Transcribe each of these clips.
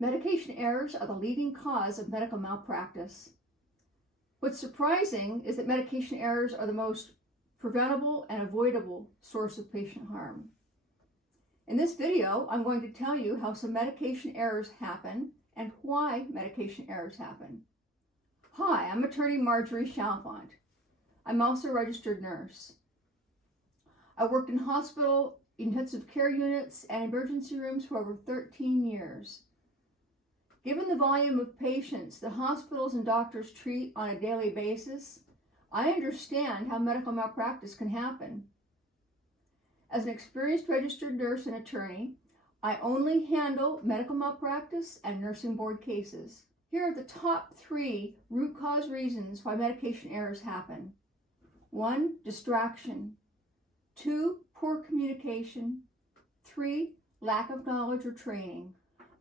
Medication errors are the leading cause of medical malpractice. What's surprising is that medication errors are the most preventable and avoidable source of patient harm. In this video, I'm going to tell you how some medication errors happen and why medication errors happen. Hi, I'm attorney Marjorie Chalfant. I'm also a registered nurse. I worked in hospital, intensive care units, and emergency rooms for over 13 years. Given the volume of patients that hospitals and doctors treat on a daily basis, I understand how medical malpractice can happen. As an experienced registered nurse and attorney, I only handle medical malpractice and nursing board cases. Here are the top 3 root cause reasons why medication errors happen. 1. Distraction. 2. Poor communication. 3. Lack of knowledge or training.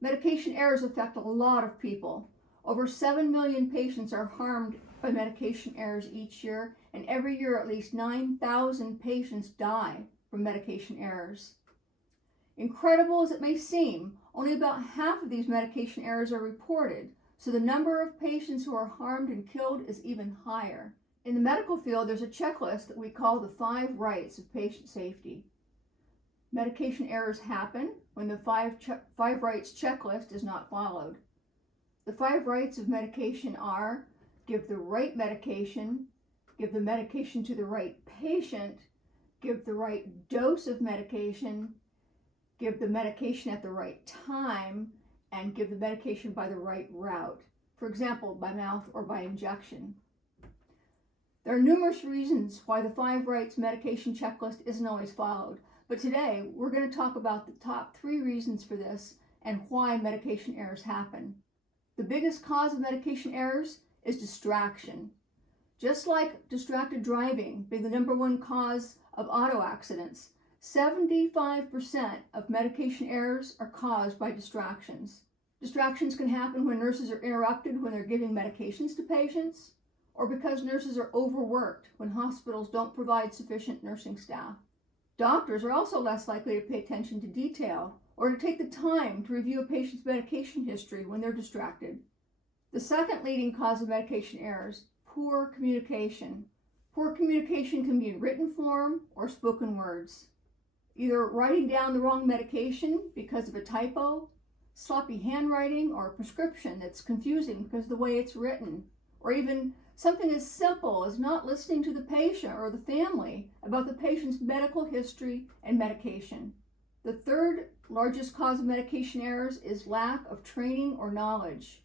Medication errors affect a lot of people. Over 7 million patients are harmed by medication errors each year, and every year at least 9,000 patients die from medication errors. Incredible as it may seem, only about half of these medication errors are reported, so the number of patients who are harmed and killed is even higher. In the medical field, there's a checklist that we call the 5 rights of patient safety. Medication errors happen when the 5 rights checklist is not followed. The 5 rights of medication are: give the right medication, give the medication to the right patient, give the right dose of medication, give the medication at the right time, and give the medication by the right route. For example, by mouth or by injection. There are numerous reasons why the 5 rights medication checklist isn't always followed. But today, we're going to talk about the top 3 reasons for this and why medication errors happen. The biggest cause of medication errors is distraction. Just like distracted driving being the #1 cause of auto accidents, 75% of medication errors are caused by distractions. Distractions can happen when nurses are interrupted when they're giving medications to patients, or because nurses are overworked when hospitals don't provide sufficient nursing staff. Doctors are also less likely to pay attention to detail or to take the time to review a patient's medication history when they're distracted. The second leading cause of medication errors, poor communication. Poor communication can be in written form or spoken words. Either writing down the wrong medication because of a typo, sloppy handwriting, or a prescription that's confusing because of the way it's written, or even something as simple as not listening to the patient or the family about the patient's medical history and medication. The third largest cause of medication errors is lack of training or knowledge.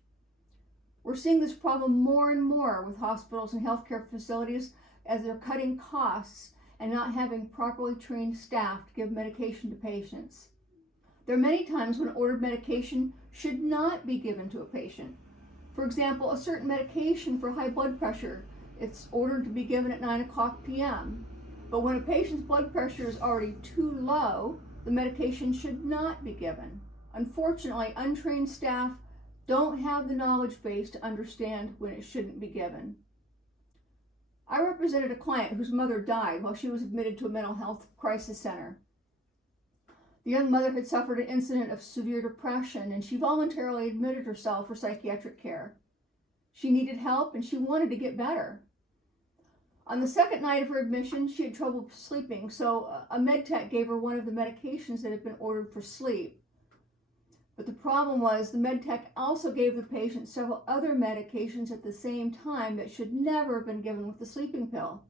We're seeing this problem more and more with hospitals and healthcare facilities as they're cutting costs and not having properly trained staff to give medication to patients. There are many times when ordered medication should not be given to a patient. For example, a certain medication for high blood pressure, it's ordered to be given at 9:00 p.m. But when a patient's blood pressure is already too low, the medication should not be given. Unfortunately, untrained staff don't have the knowledge base to understand when it shouldn't be given. I represented a client whose mother died while she was admitted to a mental health crisis center. The young mother had suffered an incident of severe depression, and she voluntarily admitted herself for psychiatric care. She needed help, and she wanted to get better. On the second night of her admission, she had trouble sleeping, so a med tech gave her one of the medications that had been ordered for sleep. But the problem was the med tech also gave the patient several other medications at the same time that should never have been given with the sleeping pill.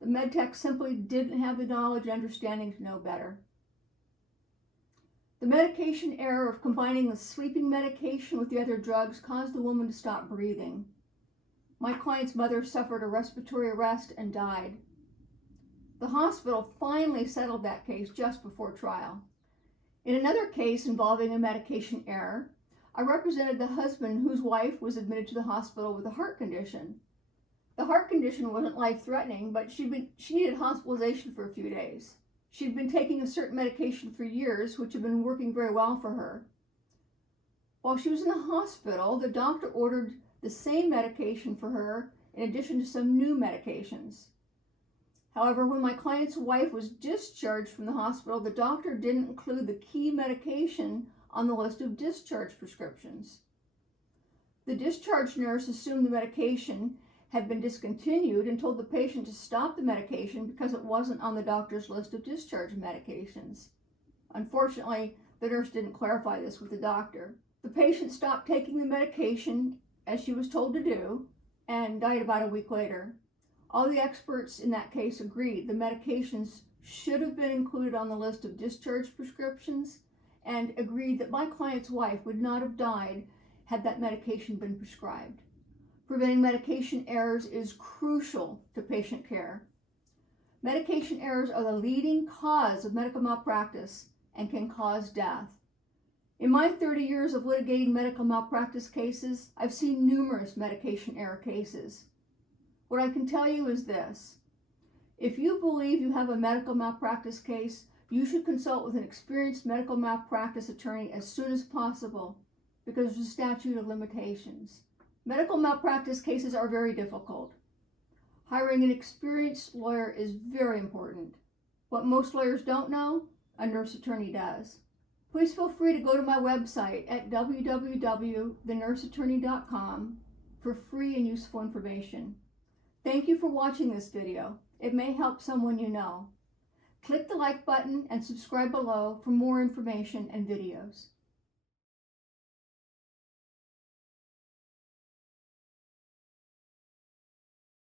The med tech simply didn't have the knowledge and understanding to know better. The medication error of combining the sleeping medication with the other drugs caused the woman to stop breathing. My client's mother suffered a respiratory arrest and died. The hospital finally settled that case just before trial. In another case involving a medication error, I represented the husband whose wife was admitted to the hospital with a heart condition. The heart condition wasn't life-threatening, but she needed hospitalization for a few days. She'd been taking a certain medication for years, which had been working very well for her. While she was in the hospital, the doctor ordered the same medication for her in addition to some new medications. However, when my client's wife was discharged from the hospital, the doctor didn't include the key medication on the list of discharge prescriptions. The discharge nurse assumed the medication had been discontinued and told the patient to stop the medication because it wasn't on the doctor's list of discharge medications. Unfortunately, the nurse didn't clarify this with the doctor. The patient stopped taking the medication as she was told to do and died about a week later. All the experts in that case agreed the medications should have been included on the list of discharge prescriptions and agreed that my client's wife would not have died had that medication been prescribed. Preventing medication errors is crucial to patient care. Medication errors are the leading cause of medical malpractice and can cause death. In my 30 years of litigating medical malpractice cases, I've seen numerous medication error cases. What I can tell you is this: if you believe you have a medical malpractice case, you should consult with an experienced medical malpractice attorney as soon as possible because there's a statute of limitations. Medical malpractice cases are very difficult. Hiring an experienced lawyer is very important. What most lawyers don't know, a nurse attorney does. Please feel free to go to my website at www.thenurseattorney.com for free and useful information. Thank you for watching this video. It may help someone you know. Click the like button and subscribe below for more information and videos.